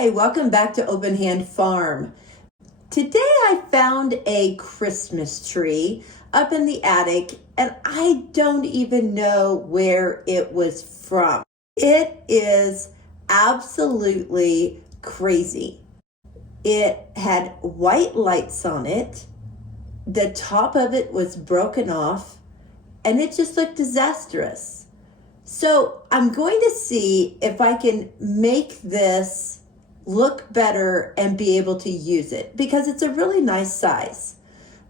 Hi, welcome back to Open Hand Farm. Today I found a Christmas tree up in the attic and I don't even know where it was from. It is absolutely crazy. It had white lights on it. The top of it was broken off and it just looked disastrous. So I'm going to see if I can make this look better and be able to use it because it's a really nice size.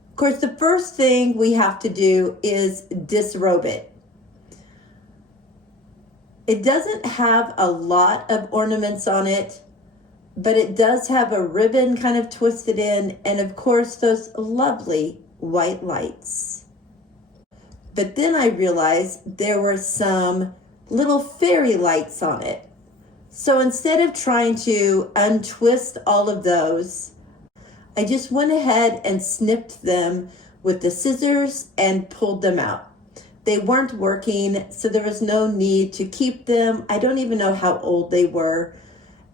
Of course, the first thing we have to do is disrobe it. It doesn't have a lot of ornaments on it, but it does have a ribbon kind of twisted in, and of course those lovely white lights. But then I realized there were some little fairy lights on it. So instead of trying to untwist all of those, I just went ahead and snipped them with the scissors and pulled them out. They weren't working, so there was no need to keep them. I don't even know how old they were.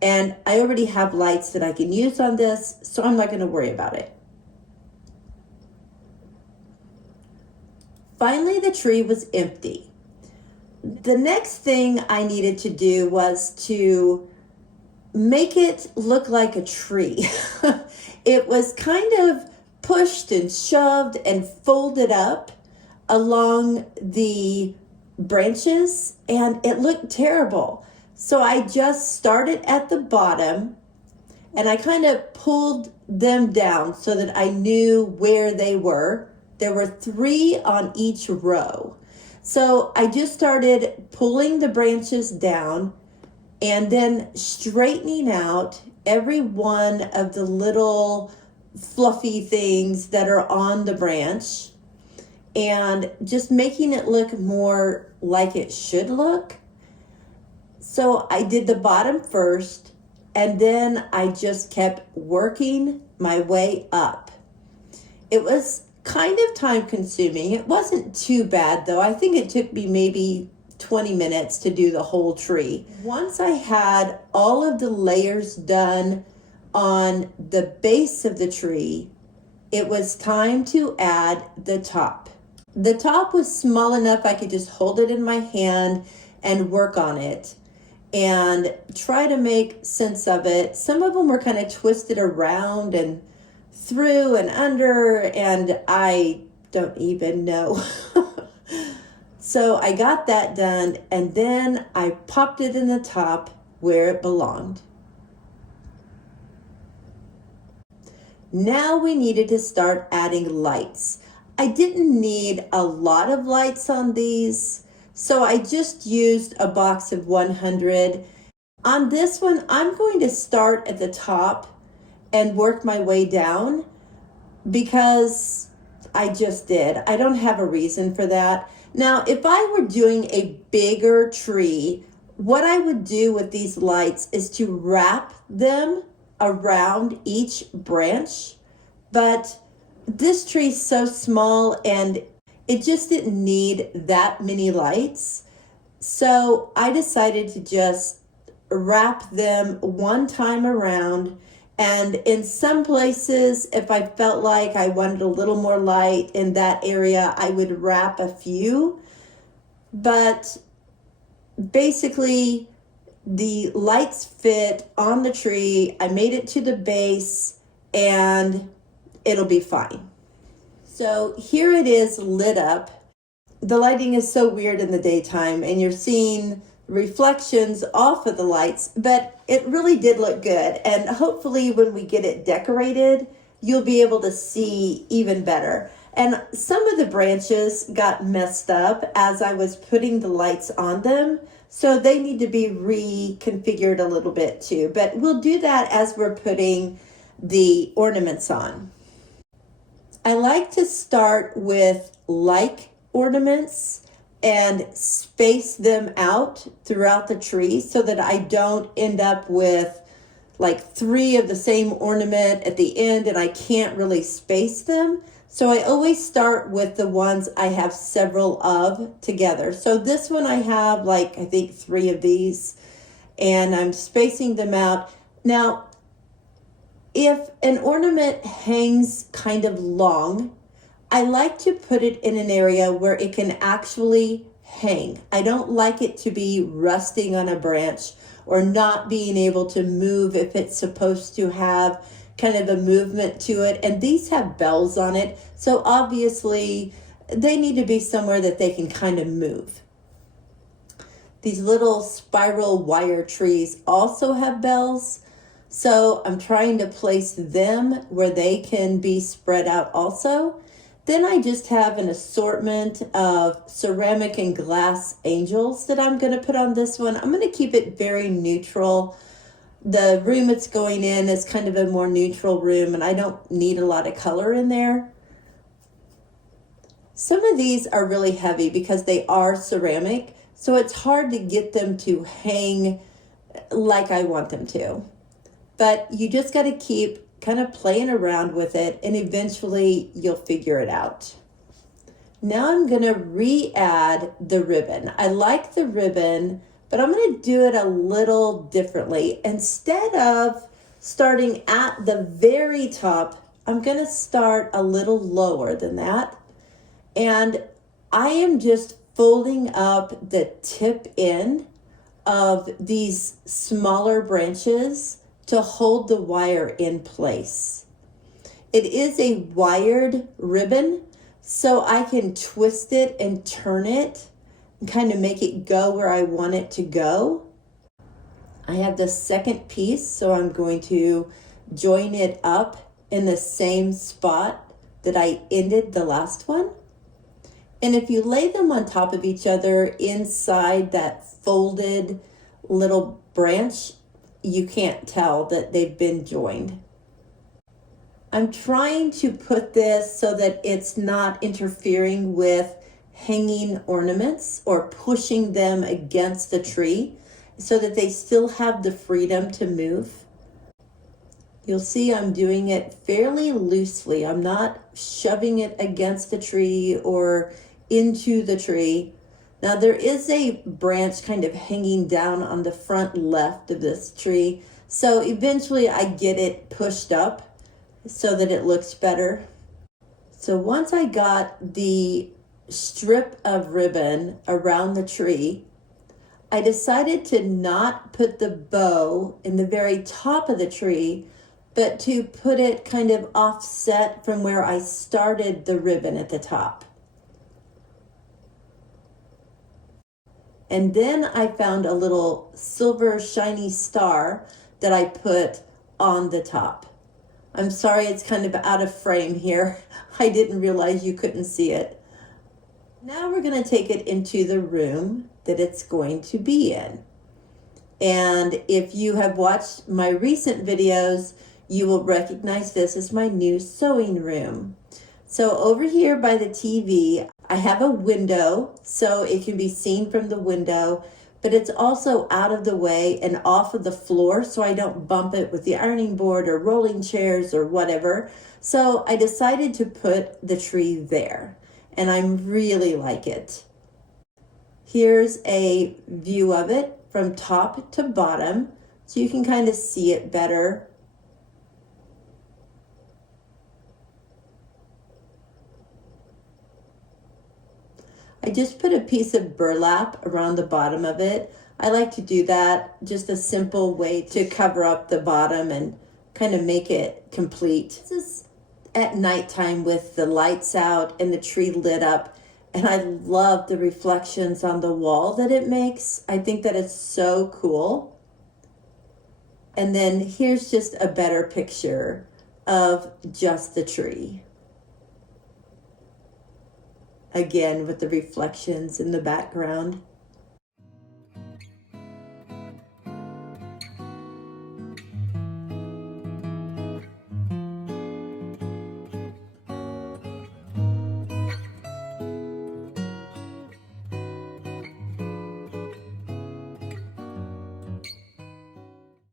And I already have lights that I can use on this, so I'm not going to worry about it. Finally, the tree was empty. The next thing I needed to do was to make it look like a tree. It was kind of pushed and shoved and folded up along the branches, and it looked terrible. So I just started at the bottom and I kind of pulled them down so that I knew where they were. There were 3 on each row. So I just started pulling the branches down and then straightening out every one of the little fluffy things that are on the branch and just making it look more like it should look. So I did the bottom first, and then I just kept working my way up. It was kind of time consuming. It wasn't too bad though. I think it took me maybe 20 minutes to do the whole tree. Once I had all of the layers done on the base of the tree, it was time to add the top. The top was small enough I could just hold it in my hand and work on it and try to make sense of it. Some of them were kind of twisted around and through and under, and I don't even know. So I got that done, and then I popped it in the top where it belonged. Now we needed to start adding lights. I didn't need a lot of lights on these, so I just used a box of 100. On this one, I'm going to start at the top and work my way down because I just did. I don't have a reason for that. Now, if I were doing a bigger tree, what I would do with these lights is to wrap them around each branch. But this tree is so small and it just didn't need that many lights. So I decided to just wrap them one time around. And in some places, if I felt like I wanted a little more light in that area, I would wrap a few. But basically, the lights fit on the tree. I made it to the base and it'll be fine. So here it is lit up. The lighting is so weird in the daytime and you're seeing reflections off of the lights, but it really did look good. And hopefully when we get it decorated, you'll be able to see even better. And some of the branches got messed up as I was putting the lights on them, so they need to be reconfigured a little bit too. But we'll do that as we're putting the ornaments on. I like to start with like ornaments and space them out throughout the tree so that I don't end up with like 3 of the same ornament at the end and I can't really space them. So I always start with the ones I have several of together. So this one I have like, I think 3 of these, and I'm spacing them out. Now, if an ornament hangs kind of long, I like to put it in an area where it can actually hang. I don't like it to be resting on a branch or not being able to move if it's supposed to have kind of a movement to it. And these have bells on it, so obviously they need to be somewhere that they can kind of move. These little spiral wire trees also have bells, so I'm trying to place them where they can be spread out also. Then I just have an assortment of ceramic and glass angels that I'm going to put on this one. I'm going to keep it very neutral. The room it's going in is kind of a more neutral room, and I don't need a lot of color in there. Some of these are really heavy because they are ceramic, so it's hard to get them to hang like I want them to. But you just got to keep kind of playing around with it, and eventually you'll figure it out. Now I'm going to re-add the ribbon. I like the ribbon, but I'm going to do it a little differently. Instead of starting at the very top, I'm going to start a little lower than that. And I am just folding up the tip end of these smaller branches to hold the wire in place. It is a wired ribbon, so I can twist it and turn it and kind of make it go where I want it to go. I have the second piece, so I'm going to join it up in the same spot that I ended the last one. And if you lay them on top of each other inside that folded little branch, you can't tell that they've been joined. I'm trying to put this so that it's not interfering with hanging ornaments or pushing them against the tree, so that they still have the freedom to move. You'll see I'm doing it fairly loosely. I'm not shoving it against the tree or into the tree. Now there is a branch kind of hanging down on the front left of this tree, so eventually I get it pushed up so that it looks better. So once I got the strip of ribbon around the tree, I decided to not put the bow in the very top of the tree, but to put it kind of offset from where I started the ribbon at the top. And then I found a little silver shiny star that I put on the top. I'm sorry it's kind of out of frame here. I didn't realize you couldn't see it. Now we're going to take it into the room that it's going to be in. And if you have watched my recent videos, you will recognize this as my new sewing room. So over here by the TV, I have a window so it can be seen from the window, but it's also out of the way and off of the floor so I don't bump it with the ironing board or rolling chairs or whatever. So I decided to put the tree there, and I really like it. Here's a view of it from top to bottom so you can kind of see it better. I just put a piece of burlap around the bottom of it. I like to do that, just a simple way to cover up the bottom and kind of make it complete. This is at nighttime with the lights out and the tree lit up, and I love the reflections on the wall that it makes. I think that it's so cool. And then here's just a better picture of just the tree. Again, with the reflections in the background.